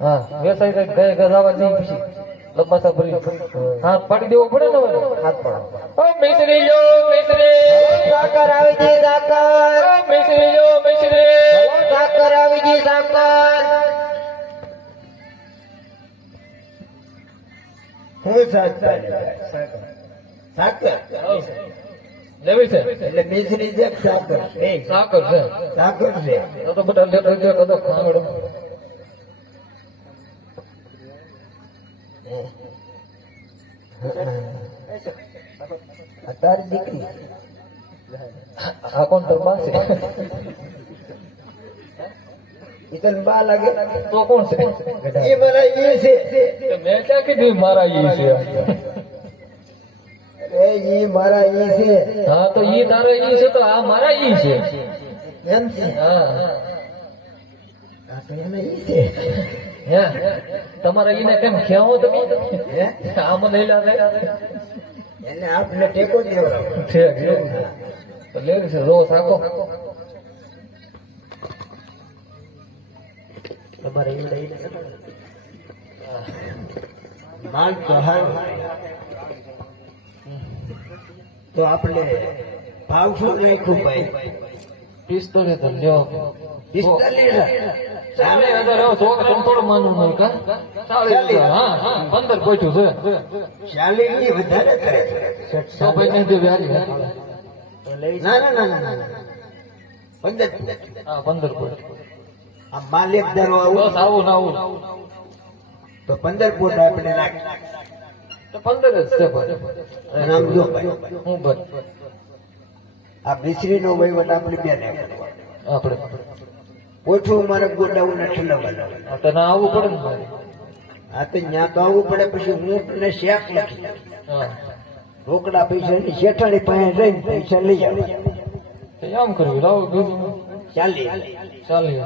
હા વેસાઈ કઈ ગયા ગયા જવા નહીં પછી લંબાસા ભરી હાથ પાડી દેવો પડે ને હવે? હાથ પડો. ઓ મિસરી લો મિસરી સાકર આવી ગઈ સાકર. ઓ મિસરી લો મિસરી સાકર આવી ગઈ સાકર. હું સાકર. સાકર. લેવી છે? એટલે મિશ્રી છે કે સાકર? છે સાકર છે. સાકર છે. તો તો બધા લેટર દે કદો ખાવડો તારી દીકરી. આ કોણ તો બા છે? ઈ તને બા લાગે તો કોણ છે? એ મારા એ છે. મેં ક્યાં કીધું મારા ઈ છે? એ ઈ મારા ઈ છે. હા તો ઈ તારા ઈ છે તો આ મારા ઈ છે. એમ છે? હા. આ તો એના ઈ છે. હે? તમારે એને કેમ ખેવો તમે? હે? આમ લઈ લાવે એને આપણે ટેકો દેવડાવો છે છે લેવી છે રો સાકો. તમારે એ લઈને માલ તો હાલ. તો આપણે ભાવ શું નાખ્યું ભાઈ. પિસ્તોલી પિસ્તાલીસ હજાર એવો તમ થોડું માનવું હોય કા ચાલીસ હા? પંદર પોઈઠું છે. ચાલીસની વધારે કરે તો ભાઈ નહીં દે વ્યાજી ના ના ના ના ના પંદર હા પંદર પોઈન્ટ આ માલિક આવું બસ આવું ને આવું. તો પંદર ફૂટ આપણે તો પંદર જ છે આમ જો હું ભાઈ. આ મિશ્રી નો વહીવટ આપણે બેન આપણે. ઓછું મારે ગોડાઉન ઠલવવાનું તને આવવું પડે ને ભાઈ. આ તો ત્યાં તો આવવું પડે પછી હું તને શેક લખી રોકડા પૈસા ની શેઠાણી પાસે રહીને પૈસા લઈ આવે. આમ કરવું લાવો ચાલી ચાલી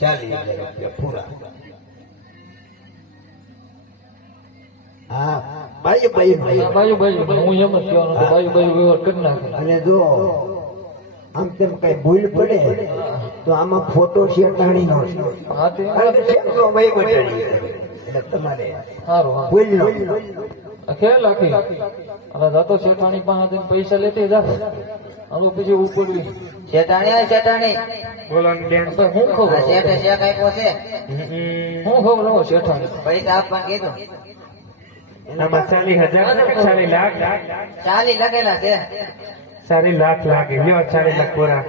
ચાલી હજાર રૂપિયા પૂરા. હા. બાઈ બાઈ બાઈ બાજુ બાજુ હું એમ જ કહેવાનું બાજુ બાજુ વ્યવહાર કરી નાખે. અને જો આમ તેમ કઈ ભૂલ પડે તો આમાં ફોટો નો. હા તમારે ભૂલ નો ખેલ અને જાતો શેઠાણી પાસે પૈસા લેતી જા. આનું પછી ઉપડવી શેઠાણી શેઠાણી બોલો હું ખબર? શેઠે શેખ આપ્યો છે? હું ખબર? હો શેઠાણી પૈસા આપવા કીધું. આમાં ચાલી હજાર ચાલી લાખ? ચાલી લખેલા છે. ચાલી લાખ લાગે. લ્યો ચાલી લાખ પૂરા.